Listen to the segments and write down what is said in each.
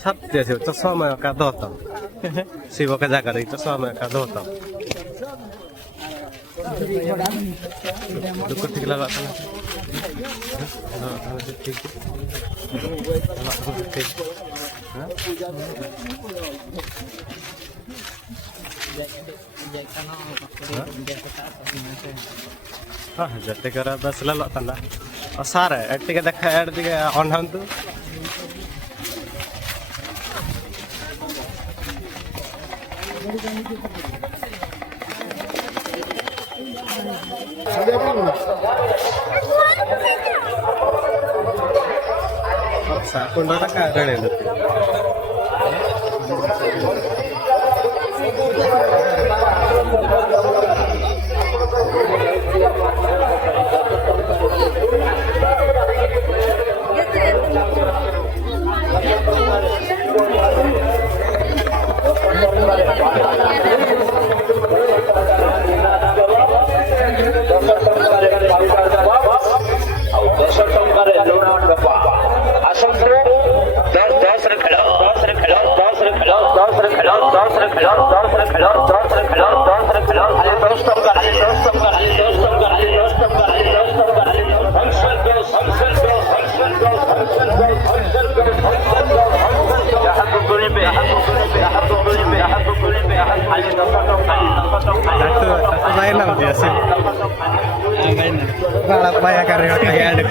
Sabtu sih, itu sama kadotam. Si boka jaga itu sama kadotam. Dukut tigla lah kan. Jate kara bas lalu tanda. Asar है ऐड टिके देखा ऐड टिके ऑन हम तो साकुंडा का करने देते balap banyak karya kayak ada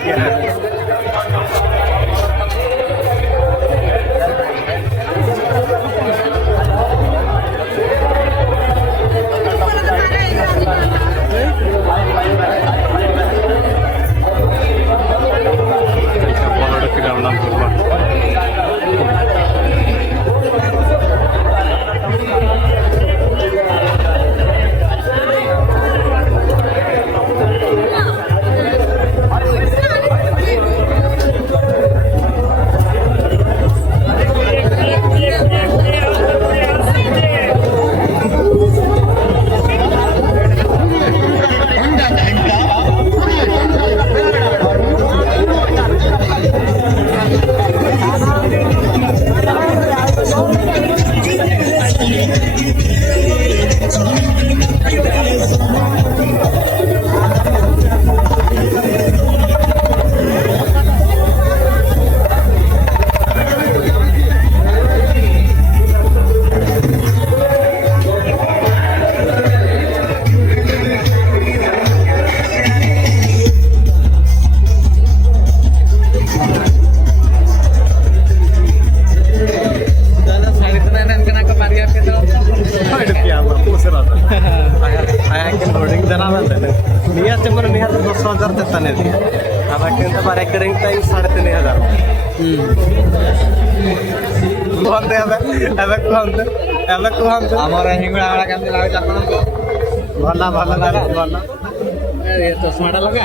चश्माटा लगा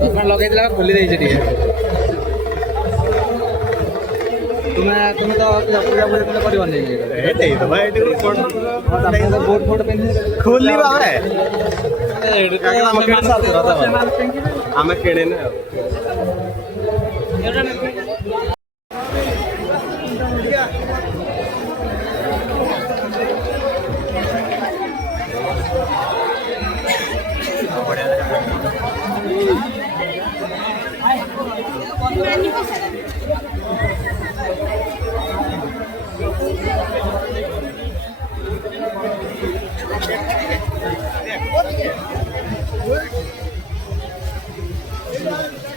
चश्मा लगे खोली देती तुम्हें तुम्हें तो पूजा पूजा कर बोट फोट खोली आम किणे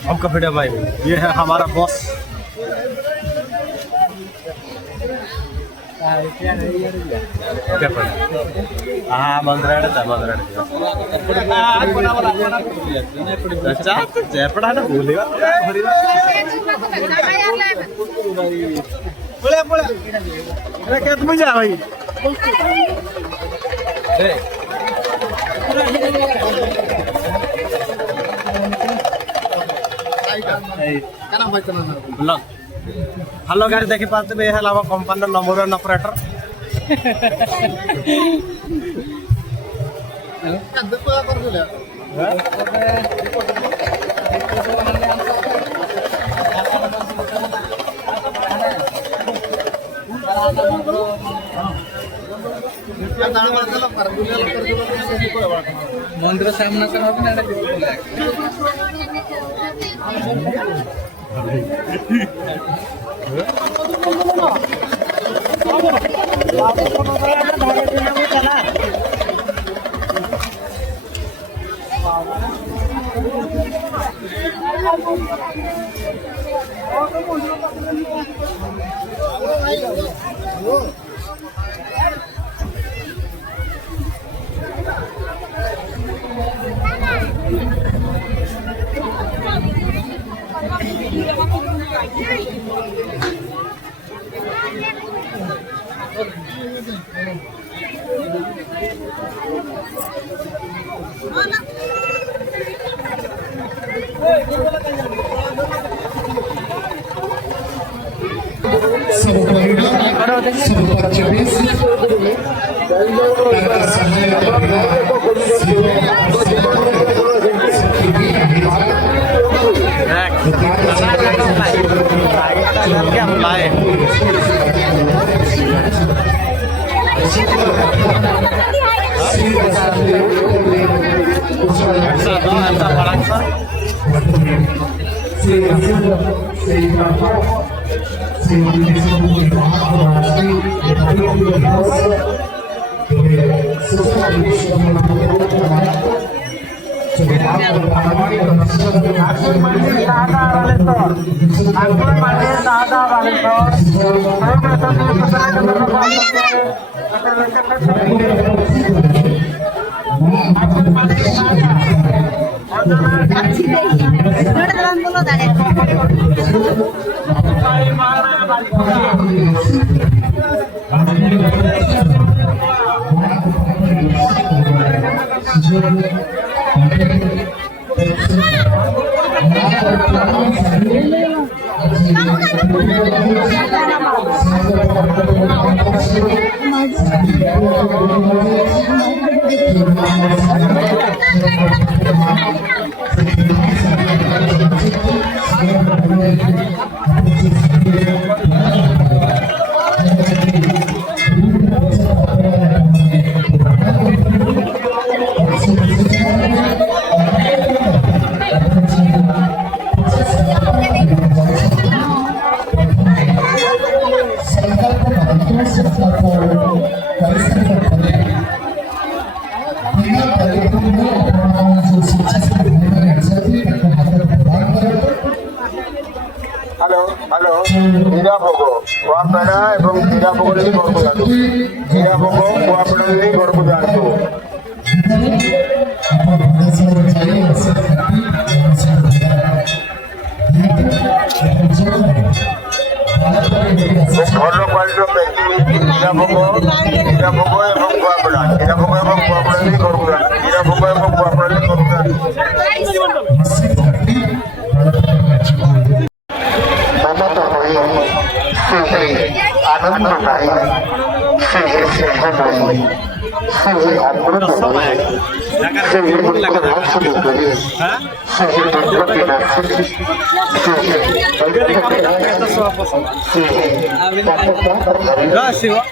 हमका वीडियो भाई ये है हमारा बॉस మందరాడు ఎప్పుడైనా భూలిగా मजा भाई हेलो गाड़ी देखी पाते ये है कंपनी नंबर 1 ऑपरेटर मंदिर सामना हेलो हेलो हीरा भोग कुआपेड़ा एवं हीरा भोग घर को जातु हीरा भोग कुआपेड़ा घर को जातु घर क्वालिटी हीरा भोग एवं कुआपेड़ा हीरा भोग एवं कुआपेड़ा घर को जातु हीरा भोग एवं कुआपेड़ा घर को जातु आनंद Gracias.